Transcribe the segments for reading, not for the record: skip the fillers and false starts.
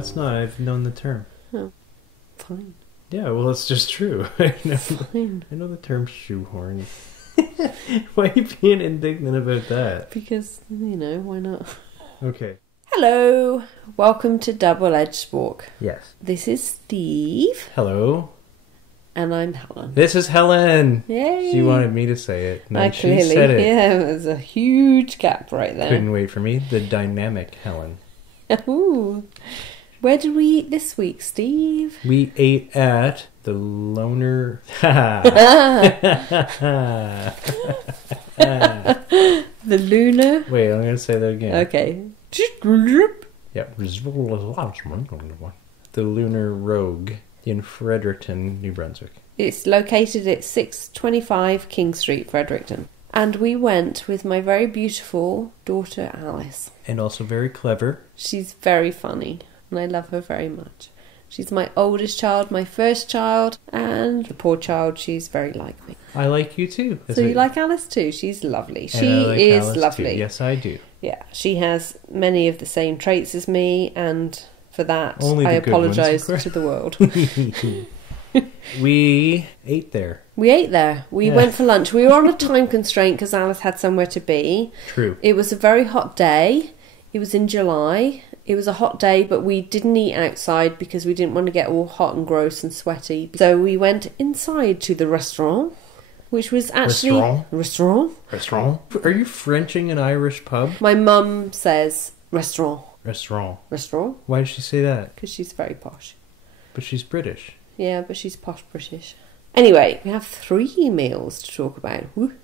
it's not. I've known the term. Oh, fine. Yeah, well, it's just true. I know the term shoehorn. Why are you being indignant about that? Because, why not? Okay. Hello. Welcome to Double Edged Spork. Yes. This is Steve. Hello. And I'm Helen. This is Helen. Yay. She wanted me to say it. And I she clearly, said it. yeah, there's a huge gap right there. Couldn't wait for me. The dynamic Helen. Ooh. Where did we eat this week, Steve? We ate at the Lunar... The Lunar... Wait, I'm going to say that again. Okay. Yep. The Lunar Rogue in Fredericton, New Brunswick. It's located at 625 King Street, Fredericton. And we went with my very beautiful daughter, Alice. And also very clever. She's very funny, and I love her very much. She's my oldest child, my first child, and the poor child, she's very like me. I like you too. So you like Alice too? She's lovely. And She I like is Alice lovely. Too. Yes, I do. Yeah, she has many of the same traits as me, and for that, Only I the good ones, apologise of course. to the world. We ate there. We ate there. We went for lunch. We were on a time constraint because Alice had somewhere to be. True. It was a very hot day. It was in July. It was a hot day, but we didn't eat outside because we didn't want to get all hot and gross and sweaty. So we went inside to the restaurant, which was actually... Restaurant? Are you Frenching an Irish pub? My mum says restaurant. Restaurant. Why did she say that? Because she's very posh. But she's British. Yeah, but she's posh British. Anyway, we have 3 meals to talk about. Woohoo!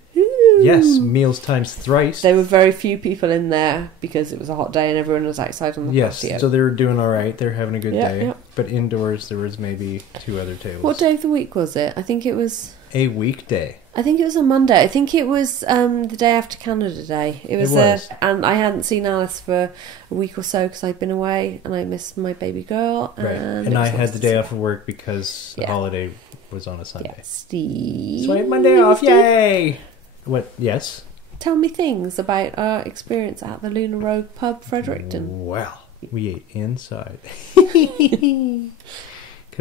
Yes, meals times thrice. There were very few people in there because it was a hot day and everyone was outside on the patio. Yes, so they were doing all right. They were having a good day. Yeah. But indoors, there was maybe 2 other tables. What day of the week was it? I think it was... A weekday. I think it was a Monday. I think it was the day after Canada Day. It was. And I hadn't seen Alice for a week or so because I'd been away and I missed my baby girl. Right. And I had the day off of work because the holiday was on a Sunday. Yeah, Steve. So I had my day off. Yay! What? Yes? Tell me things about our experience at the Lunar Rogue pub, Fredericton. Well, we ate inside. Because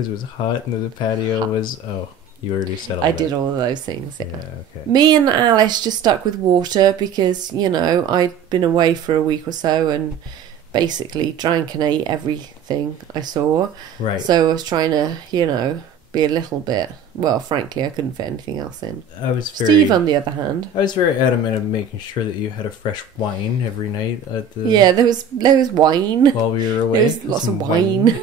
it was hot and the patio was... Oh, you already said all that. I did all of those things, yeah. Okay. Me and Alice just stuck with water because, I'd been away for a week or so and basically drank and ate everything I saw. Right. So I was trying to, be a little bit... Well, frankly, I couldn't fit anything else in. Steve, on the other hand... I was very adamant of making sure that you had a fresh wine every night at the... Yeah, there was wine. While we were away. There was lots of wine.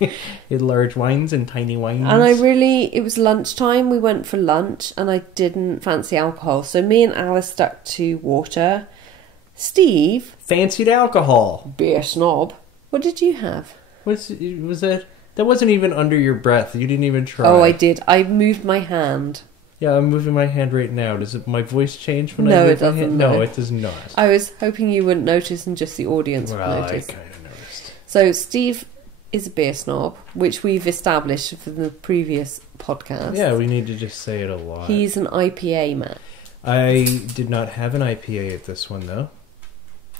You had large wines and tiny wines. And it was lunchtime, we went for lunch, and I didn't fancy alcohol. So me and Alice stuck to water. Steve... fancied alcohol. Beer snob. What did you have? Was that... That wasn't even under your breath. You didn't even try. Oh, I did. I moved my hand. Yeah, I'm moving my hand right now. Does my voice change when I No, move it doesn't. my hand? No, it does not. I was hoping you wouldn't notice and just the audience would notice. I kind of noticed. So Steve is a beer snob, which we've established for the previous podcast. Yeah, we need to just say it a lot. He's an IPA man. I did not have an IPA at this one, though.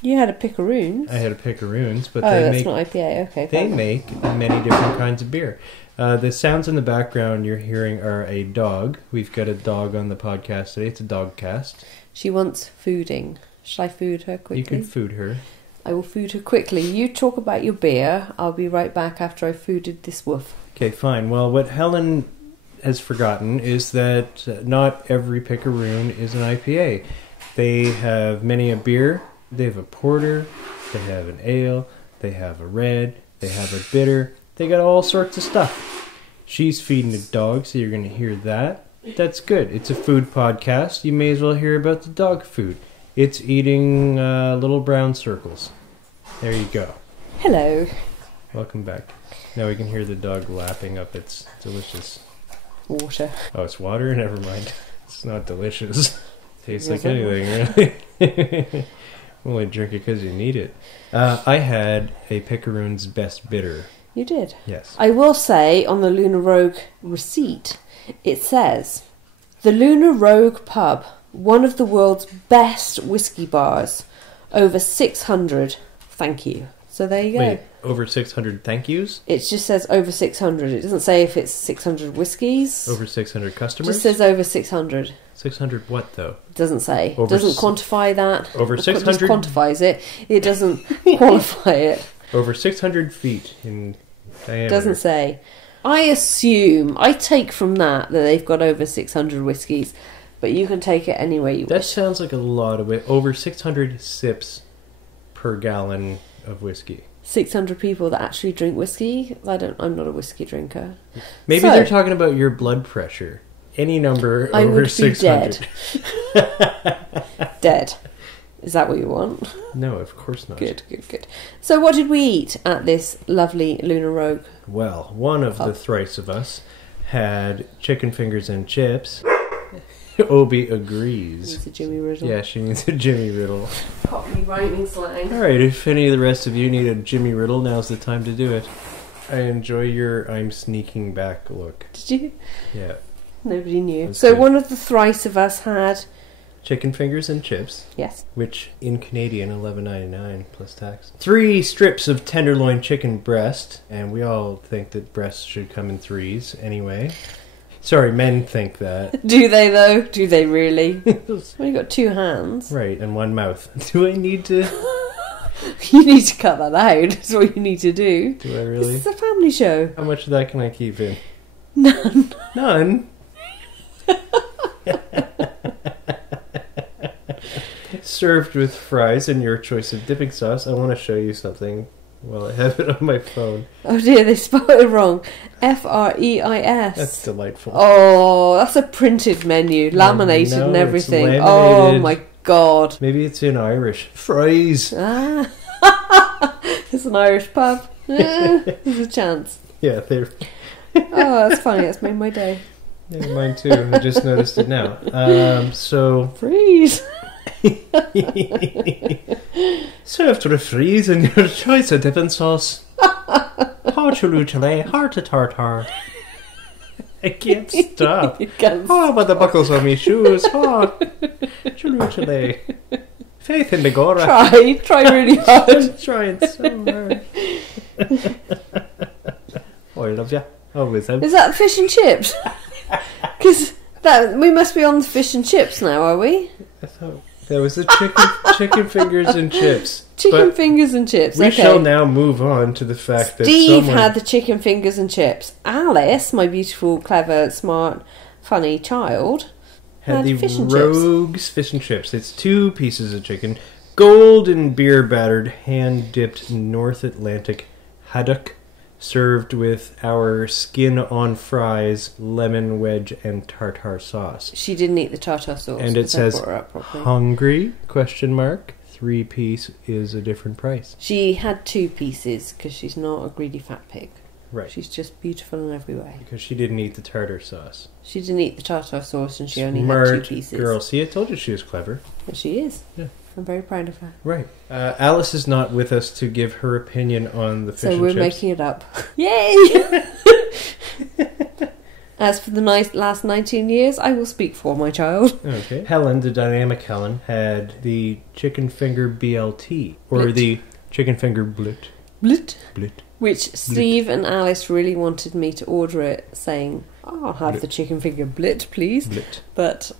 You had a Picaroons. I had a Picaroons, but that's not IPA. Okay. They make many different kinds of beer. The sounds in the background you're hearing are a dog. We've got a dog on the podcast today. It's a dog cast. She wants fooding. Shall I food her quickly? You can food her. I will food her quickly. You talk about your beer. I'll be right back after I've fooded this woof. Okay, fine. Well, what Helen has forgotten is that not every Picaroon is an IPA. They have many a beer. They have a porter, they have an ale, they have a red, they have a bitter, they got all sorts of stuff. She's feeding the dog, so you're going to hear that. That's good. It's a food podcast. You may as well hear about the dog food. It's eating little brown circles. There you go. Hello. Welcome back. Now we can hear the dog lapping up its delicious... water. Oh, it's water? Never mind. It's not delicious. Tastes like anything, really. Only drink it because you need it. I had a Picaroon's Best Bitter. You did? Yes. I will say, on the Lunar Rogue receipt, it says, the Lunar Rogue pub, one of the world's best whiskey bars, over 600, thank you, So there you go. Wait, over 600 thank yous? It just says over 600. It doesn't say if it's 600 whiskies. Over 600 It customers? just says over 600. 600 what, though? It doesn't say. It Over doesn't quantify that. Over It 600? just quantifies it. It doesn't qualify it. Over 600 feet in diameter. Doesn't say. I take from that they've got over 600 whiskies, but you can take it any way you That wish. sounds like a lot of it. Over 600 sips per gallon of whiskey. 600 people that actually drink whiskey. I'm not a whiskey drinker. Maybe So- they're talking about your blood pressure. Any number I over would be 600. Dead. Is that what you want? No, of course not. Good. So what did we eat at this lovely Lunar Rogue? Well, one of the thrice of us had chicken fingers and chips. Obi agrees. It's a Jimmy Riddle. Yeah, she needs a Jimmy Riddle. Cockney rhyming slang. Alright, if any of the rest of you need a Jimmy Riddle, now's the time to do it. I enjoy your I'm sneaking back look. Did you? Yeah. Nobody knew. That's So good. one of the thrice of us had... Chicken fingers and chips, Yes. which in Canadian $11.99 plus tax. 3 strips of tenderloin chicken breast, and we all think that breasts should come in 3s anyway. Sorry, men think that. Do they though? Do they really? Well, you got 2 hands. Right, and 1 mouth. Do I need to... You need to cut that out. That's what you need to do. Do I really? This is a family show. How much of that can I keep in? None. None? Served with fries and your choice of dipping sauce. I want to show you something while I have it on my phone. Oh dear, they spelled it wrong. F-R-E-I-S. That's delightful. Oh, that's a printed menu, laminated no, and it's everything. laminated. Oh my god. Maybe it's in Irish. Fries. Ah. It's an Irish pub. There's a chance. Yeah, they're... Oh, that's funny. That's made my day. Yeah, mine too. I just noticed it now. So... Freeze. Served with fries and your choice of dipping sauce. Hard chaluchale, hard to tartar. I can't stop. You can't Oh, but the buckles on me shoes. Oh, chaluchale. Faith in the Gora. Try really hard. I'm trying so hard. Oh, I love you. Always have. Is that fish and chips? Because we must be on the fish and chips now, are we? I thought that was the chicken fingers and chips. Chicken But fingers and chips. we Okay. shall now move on to the fact that Steve someone had the chicken fingers and chips. Alice, my beautiful, clever, smart, funny child, had the fish and Rogue's fish and chips. It's 2 pieces of chicken, golden beer battered, hand dipped North Atlantic haddock, served with our skin on fries, lemon wedge, and tartar sauce. She didn't eat the tartar sauce. And it because I says brought her up properly. hungry? Question mark. 3-piece is a different price. She had 2 pieces because she's not a greedy fat pig. Right. She's just beautiful in every way. Because she didn't eat the tartar sauce. She didn't eat the tartar sauce and she only Smart had 2 pieces. girl. See, I told you she was clever. But she is. Yeah. I'm very proud of her. Right. Alice is not with us to give her opinion on the fish So and we're chips. making it up. Yay! As for the last 19 years, I will speak for my child. Okay. Helen, the dynamic Helen, had the chicken finger BLT. Or Blit. the chicken finger blit. Blit. Blit. Which Steve and Alice really wanted me to order it, saying, "Oh, I'll have Blit. the chicken finger blit, please." Blit. But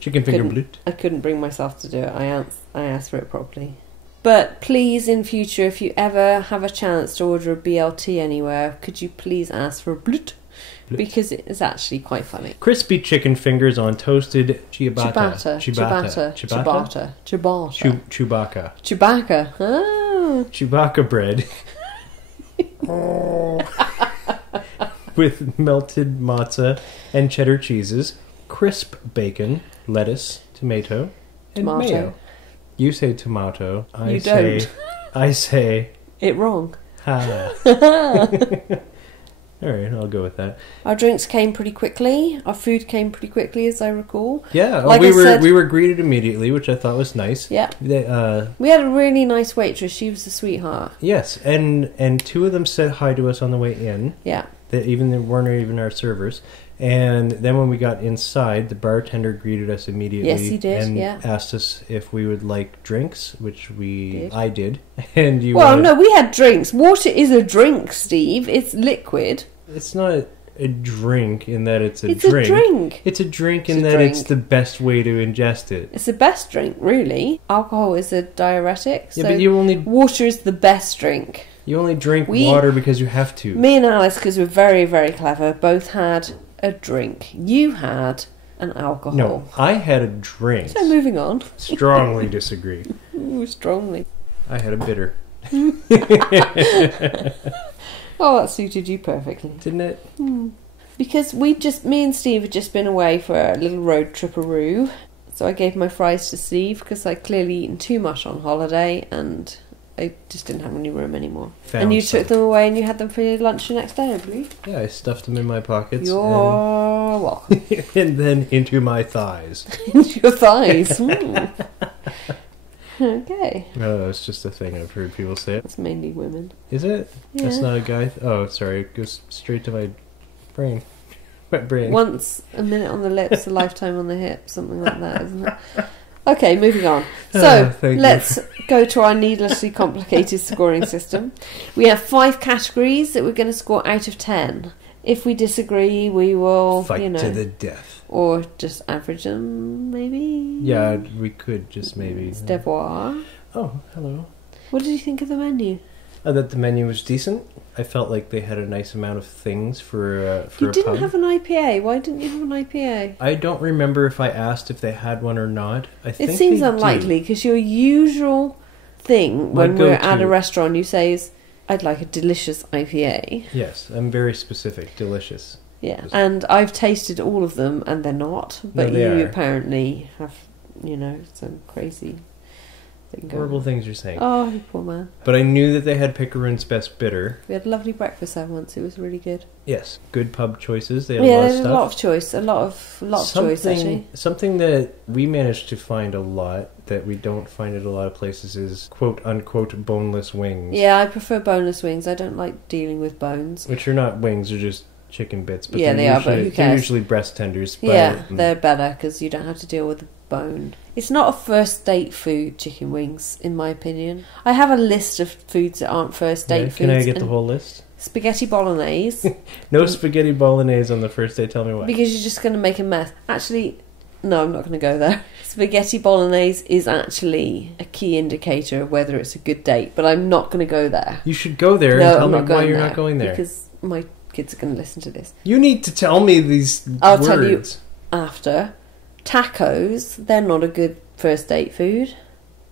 Chicken finger blit. I couldn't bring myself to do it. I asked for it properly. But please, in future, if you ever have a chance to order a BLT anywhere, could you please ask for a blit? Blit. Because it is actually quite funny. Crispy chicken fingers on toasted ciabatta. Ciabatta. Chewbacca. Chewbacca. Ah. Chewbacca bread. With melted matzah and cheddar cheeses, crisp bacon, lettuce, tomato, and Tomato. mayo. You say tomato. You don't. I say It wrong. ha. Alright, I'll go with that. Our drinks came pretty quickly. Our food came pretty quickly, as I recall. Yeah, Like we I said- were greeted immediately, which I thought was nice. Yeah. They, We had a really nice waitress. She was a sweetheart. yes, and 2 of them said hi to us on the way in. Yeah. They weren't even our servers, And then when we got inside, the bartender greeted us immediately. Yes, he did, and yeah. asked us if we would like drinks, which I did. And you Well, no, we had drinks. Water is a drink, Steve. It's liquid. It's not a drink in that it's a drink. It's a drink. It's a drink in that it's the best way to ingest it. It's the best drink, really. Alcohol is a diuretic, Yeah, so but water is the best drink. You only drink water because you have to. Me and Alice, because we're very, very clever, both had a drink. You had an alcohol. No, I had a drink. So moving on. Strongly disagree. Ooh, strongly. I had a bitter. Oh, that suited you perfectly. Didn't it? Because me and Steve had just been away for a little road trip-a-roo. So I gave my fries to Steve because I'd clearly eaten too much on holiday and I just didn't have any room anymore. And you took them away and you had them for your lunch the next day, I believe. Yeah, I stuffed them in my pockets. You're welcome. And then into my thighs. Into your thighs. Okay. No, it's just a thing I've heard people say. It's mainly women. Is it? Yeah. That's not a guy. Oh, sorry. It goes straight to my brain. My brain. Once a minute on the lips, a lifetime on the hip, something like that, isn't it? Okay, moving on. So, let's go to our needlessly complicated scoring system. We have 5 categories that we're going to score out of 10. If we disagree, we will, fight to the death. Or just average them, maybe? Yeah, we could just maybe. It's devoir. Oh, hello. What did you think of the menu? That the menu was decent. I felt like they had a nice amount of things for a pub. You didn't have an IPA. Why didn't you have an IPA? I don't remember if I asked if they had one or not. I think it seems unlikely because your usual thing when we're at a restaurant you say is, I'd like a delicious IPA. Yes, I'm very specific. Delicious. Yeah, and I've tasted all of them and they're not. But no, you apparently have, some crazy thing going horrible on. things you're saying. Oh, you poor man. But I knew that they had Pickerin's Best Bitter. We had a lovely breakfast there once. It was really good. Yes, good pub choices. They had a lot of stuff. A lot of choice. A lot of choice, actually. Something that we managed to find a lot that we don't find at a lot of places is quote-unquote boneless wings. Yeah, I prefer boneless wings. I don't like dealing with bones. Which are not wings, they're just chicken bits. But yeah, they are, but who cares? They're usually breast tenders. But, yeah, they're better because you don't have to deal with the bone. It's not a first date food, chicken wings, in my opinion. I have a list of foods that aren't first date foods. Can I get the whole list? Spaghetti bolognese. No spaghetti bolognese on the first day, tell me why. Because you're just going to make a mess. Actually, no, I'm not going to go there. Spaghetti bolognese is actually a key indicator of whether it's a good date, but I'm not going to go there. You should go there and tell me why you're not going there. Because my kids are going to listen to this. You need to tell me these words. I'll tell you after. Tacos, they're not a good first date food.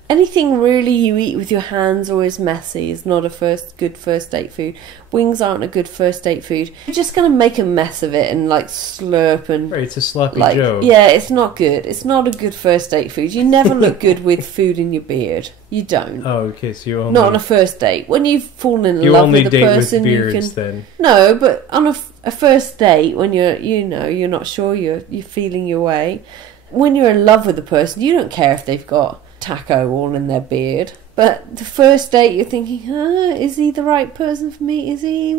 Anything really you eat with your hands or is messy is not a good first date food. Wings aren't a good first date food. You're just going to make a mess of it and slurp and... Right, it's a sloppy Joe. Yeah, it's not good. It's not a good first date food. You never look good with food in your beard. You don't. Oh, okay, so you only... Not on a first date. When you've fallen in love with a person, you only date with beards, you can... then. No, but on a first date, when you're not sure, you're feeling your way. When you're in love with a person, you don't care if they've got taco all in their beard. But the first date, you're thinking, is he the right person for me? Is he...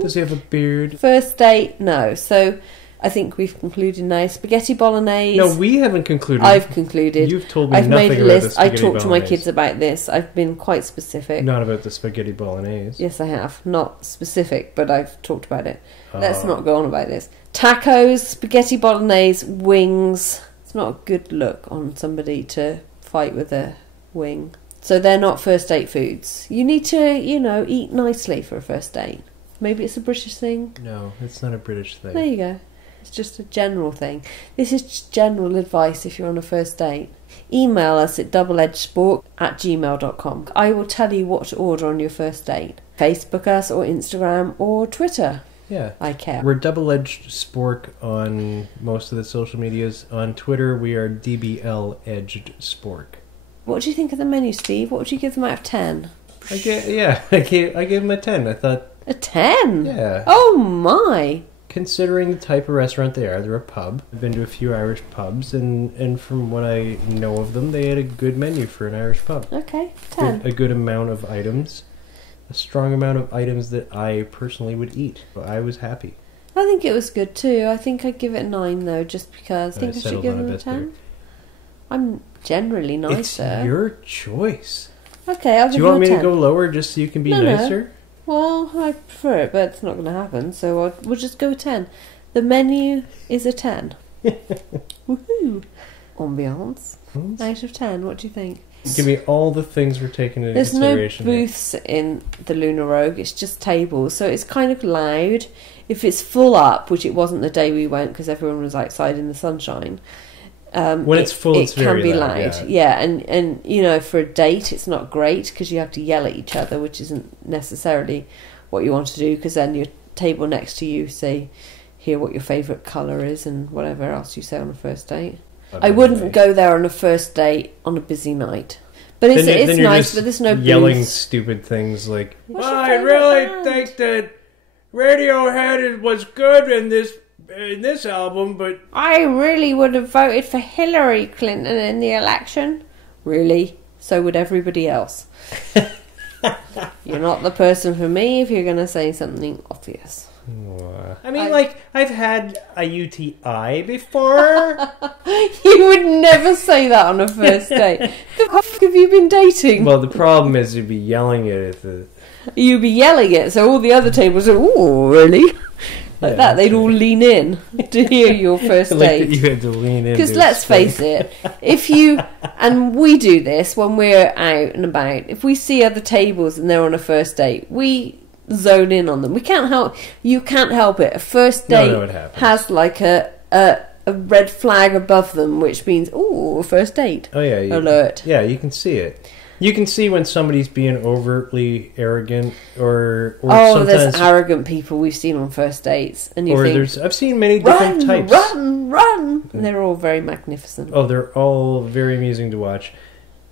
Does he have a beard? First date, no. So I think we've concluded now. Spaghetti bolognese. No, we haven't concluded. I've concluded. You've told me I've nothing made a about list. the spaghetti I talked to my bolognese. kids about this. I've been quite specific. Not about the spaghetti bolognese. Yes, I have. Not specific, but I've talked about it. Let's not go on about this. Tacos, spaghetti bolognese, wings. It's not a good look on somebody to fight with a wing. So they're not first date foods. You need to, eat nicely for a first date. Maybe it's a British thing. No, it's not a British thing. There you go. It's just a general thing. This is just general advice if you're on a first date. Email us at doubleedgedspork@gmail.com. I will tell you what to order on your first date. Facebook us or Instagram or Twitter. Yeah. I care. We're double-edged spork on most of the social medias. On Twitter, we are DBL-edged spork. What do you think of the menu, Steve? What would you give them out of 10? I gave them a 10. I thought... A 10? Yeah. Oh my! Considering the type of restaurant they are, they're a pub. I've been to a few Irish pubs, and from what I know of them, they had a good menu for an Irish pub. Okay, 10. A good amount of items. A strong amount of items that I personally would eat. So I was happy. I think it was good too. I think I'd give it a 9 though, just because I think I should give them a 10. I'm generally nicer. It's your choice. Okay, I'll give you you a 10. Do you want me to go lower just so you can be nicer? No. Well, I prefer it, but it's not going to happen, so we'll just go 10. The menu is a 10. Woohoo! Ambience. Out of 10, what do you think? Give me all the things we're taking into consideration. There's no booths in the Lunar Rogue, it's just tables, so it's kind of loud. If it's full up, which it wasn't the day we went because everyone was outside in the sunshine, when it's full, it's very can be loud. Yeah, and you know, for a date, it's not great because you have to yell at each other, which isn't necessarily what you want to do. Because then your table next to you hear what your favourite colour is and whatever else you say on a first date. I wouldn't go there on a first date on a busy night. But it's nice, but there's no yelling booths. Stupid things like, well, I really think that Radiohead was good in this album, but I really would have voted for Hillary Clinton in the election. Really? So would everybody else. You're not the person for me if you're going to say something obvious. I mean, I've had a UTI before. You would never say that on a first date. How have you been dating? Well, the problem is you'd be yelling it at the... You'd be yelling it, so all the other tables are, ooh, really? Like that, they'd all lean in to hear your first date. You had to lean in. Because let's face it, and we do this when we're out and about, if we see other tables and they're on a first date, we zone in on them. You can't help it. A first date has like a red flag above them, which means, ooh, first date. Oh yeah, alert. Yeah, you can see it. You can see when somebody's being overtly arrogant, or sometimes there's arrogant people we've seen on first dates, and I've seen many different types. Run! And they're all very magnificent. Oh, they're all very amusing to watch.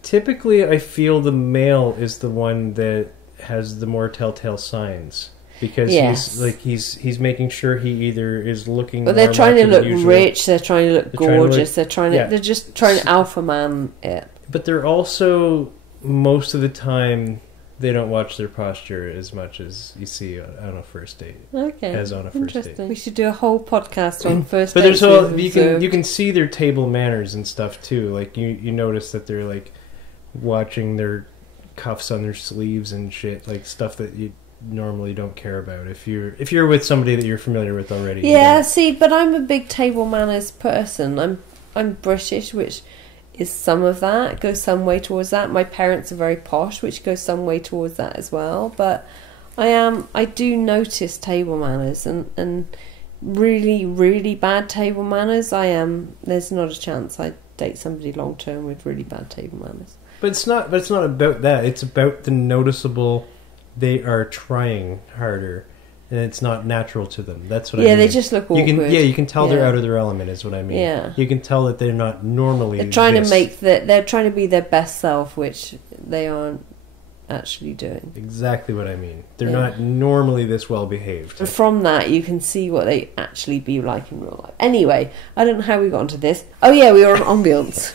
Typically, I feel the male is the one that has the more telltale signs, because he's making sure he either is looking. But they're trying to look rich. They're trying to look gorgeous. They're just trying to alpha man it. But they're also, most of the time, they don't watch their posture as much as you see on a first date. Okay, as on a first date. We should do a whole podcast on first but dates. But you can see their table manners and stuff too. Like you notice that they're like watching their cuffs on their sleeves and shit, like stuff that you normally don't care about if you're with somebody that you're familiar with already. Yeah, see, but I'm a big table manners person. I'm British, which is some of that, goes some way towards that. My parents are very posh, which goes some way towards that as well. But I do notice table manners, and really, really bad table manners. There's not a chance I'd date somebody long term with really bad table manners. But it's not about that. It's about the noticeable. They are trying harder, and it's not natural to them. That's what I mean. Yeah, they just look awkward. You can tell they're out of their element, is what I mean. Yeah. You can tell that they're not normally. They're trying they're trying to be their best self, which they aren't actually doing. Exactly what I mean. They're not normally this well behaved. And from that, you can see what they actually be like in real life. Anyway, I don't know how we got onto this. Oh yeah, we were on Ambience.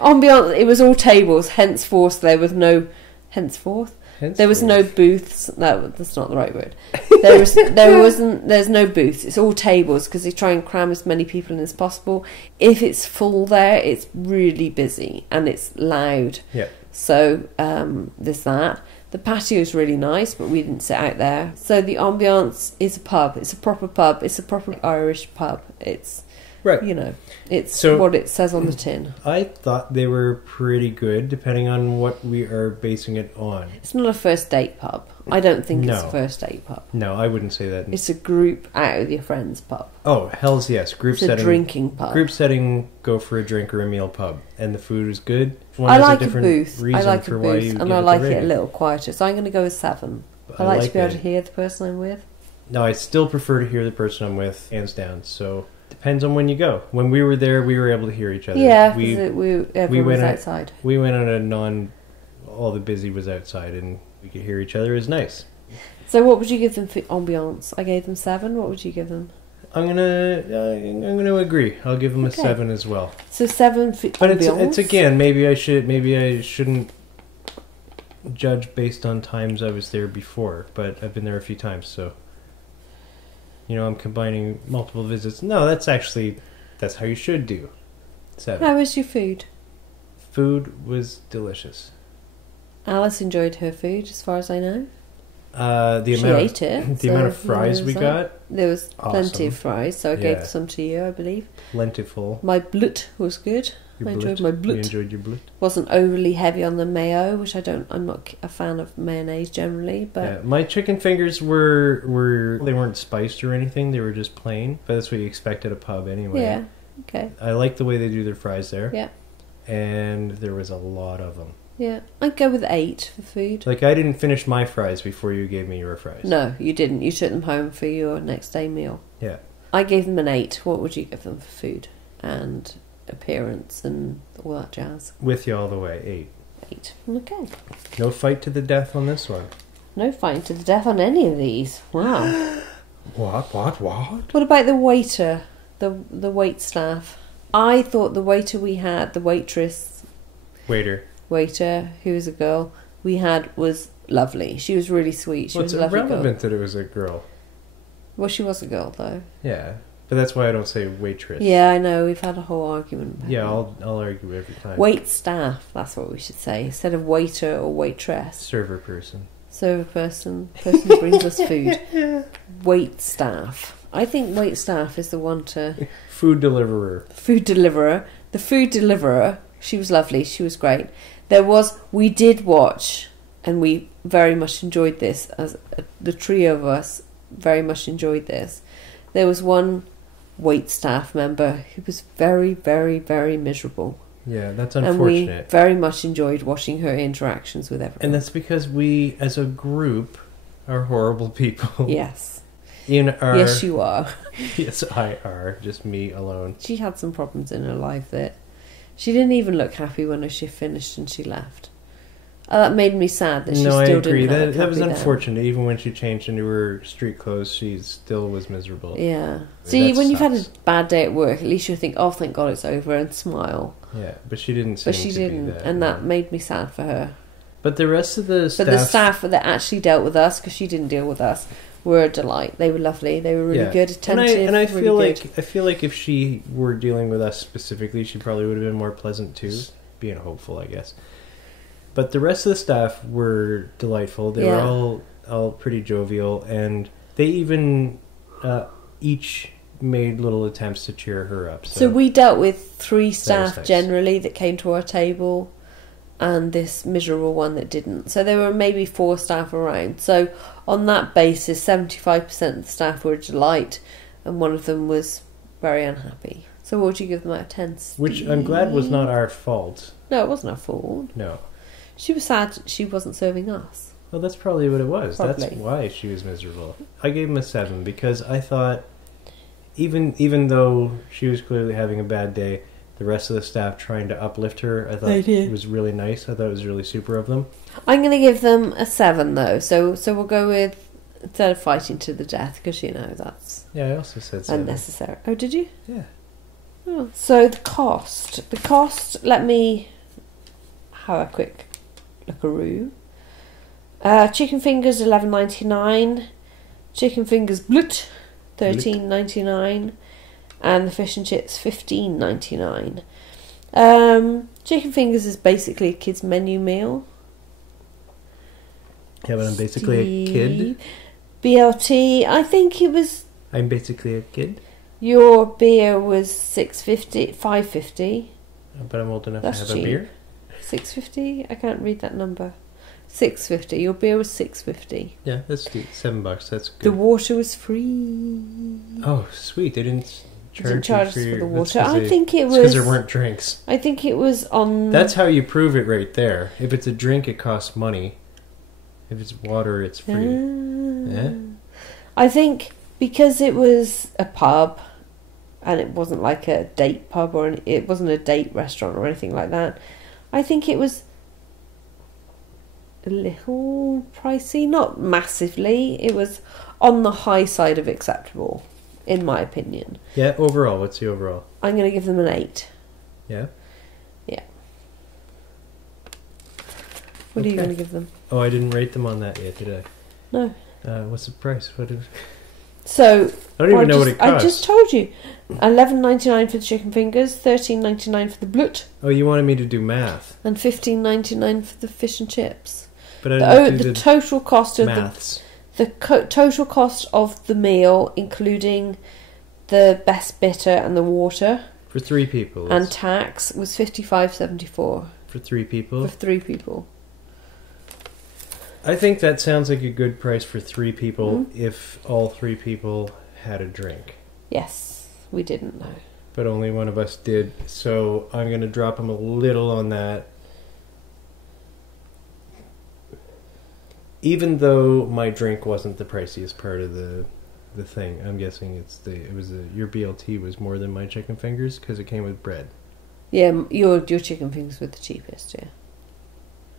Ambience, it was all tables, henceforth there was no... There was no booths. No, that's not the right word. There's no booths. It's all tables because they try and cram as many people in as possible. If it's full there, it's really busy and it's loud. Yeah. So there's that. The patio is really nice, but we didn't sit out there. So the Ambience is a pub. It's a proper pub. It's a proper Irish pub. It's... Right. You know, it's what it says on the tin. I thought they were pretty good, depending on what we are basing it on. It's not a first date pub. I don't think it's a first date pub. No, I wouldn't say that. It's a group out with your friends pub. Oh, hell's yes. Group setting. It's a drinking pub. Group setting, go for a drink or a meal pub. And the food is good. I like a booth. And I like it a little quieter. So I'm going to go with 7. I like to be able to hear the person I'm with. No, I still prefer to hear the person I'm with, hands down. So... Depends on when you go. When we were there, we were able to hear each other. Yeah, everyone was outside. We went on all the busy was outside, and we could hear each other. It was nice. So what would you give them for Ambience? I gave them 7. What would you give them? I'm gonna agree. I'll give them a 7 as well. So 7 for Ambience. But it's again, maybe I shouldn't judge based on times I was there before, but I've been there a few times, so. I'm combining multiple visits. No, that's how you should do. 7. How was your food? Food was delicious. Alice enjoyed her food, as far as I know. The amount of fries we got. There was plenty awesome. of fries, so I gave some to you, I believe. Plentiful. My blitz was good. I enjoyed my blitz. You enjoyed your blitz? Wasn't overly heavy on the mayo, which I'm not a fan of mayonnaise generally, but yeah, my chicken fingers were they weren't spiced or anything. They were just plain, but that's what you expect at a pub anyway. yeah, okay. I like the way they do their fries there. Yeah. And there was a lot of them. Yeah, I'd go with 8 for food. Like, I didn't finish my fries before you gave me your fries. No, you didn't. You took them home for your next day meal. Yeah. I gave them an 8. What would you give them for food and appearance and all that jazz? With you all the way, 8. 8. Okay. No fight to the death on this one. No fighting to the death on any of these. Wow. What? What about the waiter? The wait staff? I thought the waiter we had, the waiter, who was a girl, we had was lovely. She was really sweet. She was a lovely girl. It's irrelevant that it was a girl. Well, she was a girl, though. Yeah, but that's why I don't say waitress. Yeah, I know. We've had a whole argument about that. I'll argue every time. Wait staff, that's what we should say. Instead of waiter or waitress. Server person. Server person. Person who brings us food. Wait staff. I think wait staff is the one to... Food deliverer. Food deliverer. The food deliverer, she was lovely. She was great. We did watch, and we very much enjoyed this, as the trio of us very much enjoyed this. There was one wait staff member who was very, very, very miserable. Yeah, that's unfortunate. And we very much enjoyed watching her interactions with everyone. And that's because we, as a group, are horrible people. Yes. Yes, you are. Yes, I are. Just me alone. She had some problems in her life that... She didn't even look happy when her shift finished and she left. That made me sad that she still didn't look happy. No, I agree. That was unfortunate. Even when she changed into her street clothes, she still was miserable. Yeah. See, when you've had a bad day at work, at least you think, oh, thank God it's over, and smile. Yeah, but she didn't seem to be that. And that made me sad for her. But the rest of the staff... But the staff that actually dealt with us, because she didn't deal with us, were a delight. They were lovely. They were really good, attentive. And I feel like if she were dealing with us specifically, she probably would have been more pleasant too. Being hopeful, I guess. But the rest of the staff were delightful. They were all pretty jovial, and they even each made little attempts to cheer her up. So we dealt with 3 staff generally that came to our table, and this miserable one that didn't. So there were maybe 4 staff around. So on that basis, 75% of the staff were a delight, and one of them was very unhappy. So what would you give them out of 10? Which I'm glad was not our fault. No, it wasn't our fault. No. She was sad she wasn't serving us. Well, that's probably what it was. Probably. That's why she was miserable. I gave him a 7 because I thought, even though she was clearly having a bad day, the rest of the staff trying to uplift her, I thought it was really nice. I thought it was really super of them. I'm going to give them a 7 though. So we'll go with, instead of fighting to the death, because that's I also said 7. Unnecessary. Oh, did you? Yeah. Oh. So the cost. Let me have a quick lookaroo. Chicken fingers $11.99. Chicken fingers blitz $13.99. And the fish and chips $15.99. Chicken fingers is basically a kid's menu meal. Yeah, but I'm basically a kid. BLT, I think it was... I'm basically a kid. Your beer was $5.50. But I'm old enough That's to have cheap. a beer. $6.50? I can't read that number. $6.50. Your beer was $6.50. Yeah, that's $7. That's good. The water was free. Oh, sweet! They didn't charge us for the water. I think it was because there weren't drinks. I think it was on. That's how you prove it, right there. If it's a drink, it costs money. If it's water, it's free. Yeah. I think because it was a pub, and it wasn't like a date pub it wasn't a date restaurant or anything like that. I think it was a little pricey, not massively. It was on the high side of acceptable, in my opinion. Yeah, overall, what's the overall? I'm going to give them an 8. Yeah? Yeah. What are you going to give them? Oh, I didn't rate them on that yet, did I? No. What's the price? What is... So I don't even know what it costs. I just told you, $11.99 for the chicken fingers, $13.99 for the blut, Oh, you wanted me to do math. and $15.99 for the fish and chips. But I didn't do The total cost of maths. total cost of the meal, including the best bitter and the water For 3 people. and tax, was $55.74 For 3 people. for 3 people. I think that sounds like a good price for 3 people Mhm. if all 3 people had a drink. Yes, we didn't know. But only one of us did, so I'm going to drop him a little on that. Even though my drink wasn't the priciest part of the thing, I'm guessing your BLT was more than my chicken fingers because it came with bread. Yeah, your chicken fingers were the cheapest. Yeah,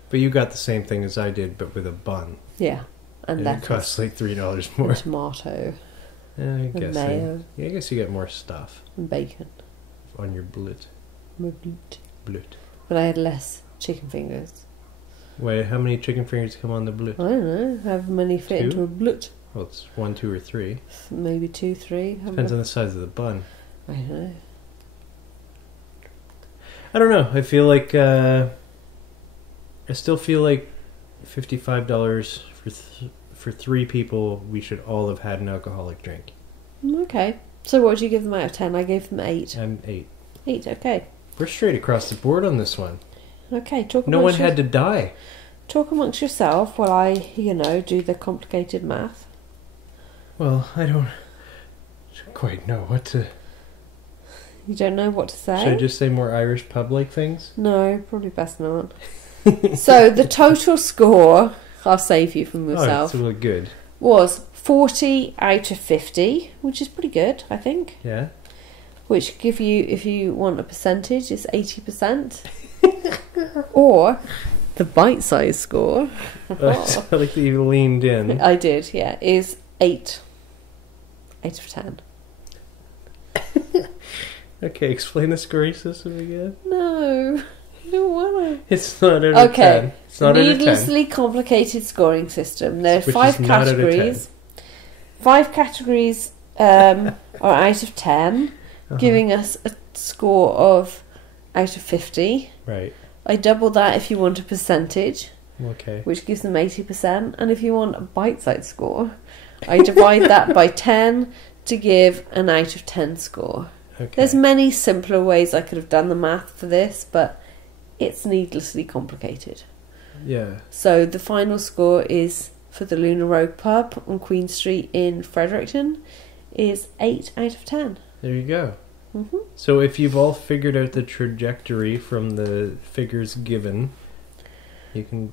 But you got the same thing as I did, but with a bun. yeah, and And it lettuce, costs like $3 more. and tomato, Yeah, I and guess. mayo, I guess you get more stuff and bacon. on your blut. Blut. But I had less chicken fingers. Wait, how many chicken fingers come on the blut? I don't know, however many fit 2? into a blut. Well, it's 1, 2, or 3. Maybe 2, 3. Depends on the size of the bun. I don't know. I don't know. I feel like I still feel like $55 for 3 people. We should all have had an alcoholic drink. Okay. So what would you give them out of 10? I gave them 8. I'm 8. 8, okay. We're straight across the board on this one. Okay, No one had to die. Talk amongst yourself while I, do the complicated math. Well, I don't quite know what to... You don't know what to say? Should I just say more Irish pub-like things? No, probably best not. So the total score, I'll save you from yourself, Oh, it's really good. was 40 out of 50, which is pretty good, I think. Yeah. Which give you, if you want a percentage, is 80%. Or the bite-size score. I like that you leaned in. I did, yeah, is 8. 8 of 10. Okay, explain the scoring system again. No, I don't want It's not out of 10. It's not out of 10. Needlessly complicated scoring system. There are Which 5 is not out of 10. categories. 5 categories are out of 10, giving us a score of out of 50. Right. I double that if you want a percentage, Okay. which gives them 80%. And if you want a bite-size score, I divide that by 10 to give an out of 10 score. Okay. There's many simpler ways I could have done the math for this, but it's needlessly complicated. Yeah. So the final score is for the Lunar Rogue pub on Queen Street in Fredericton is 8 out of 10. There you go. Mm-hmm. So if you've all figured out the trajectory from the figures given, you can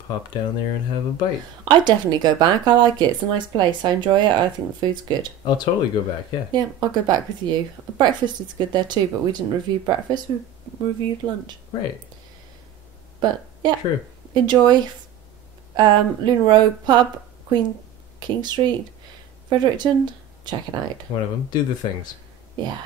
pop down there and have a bite. I'd definitely go back. I like it. It's a nice place. I enjoy it. I think the food's good. I'll totally go back, yeah. Yeah, I'll go back with you. Breakfast is good there too, but we didn't review breakfast. We reviewed lunch. Right. But yeah, True. enjoy Lunar Rogue pub, King Street, Fredericton. Check it out. One of them. Do the things. Yeah.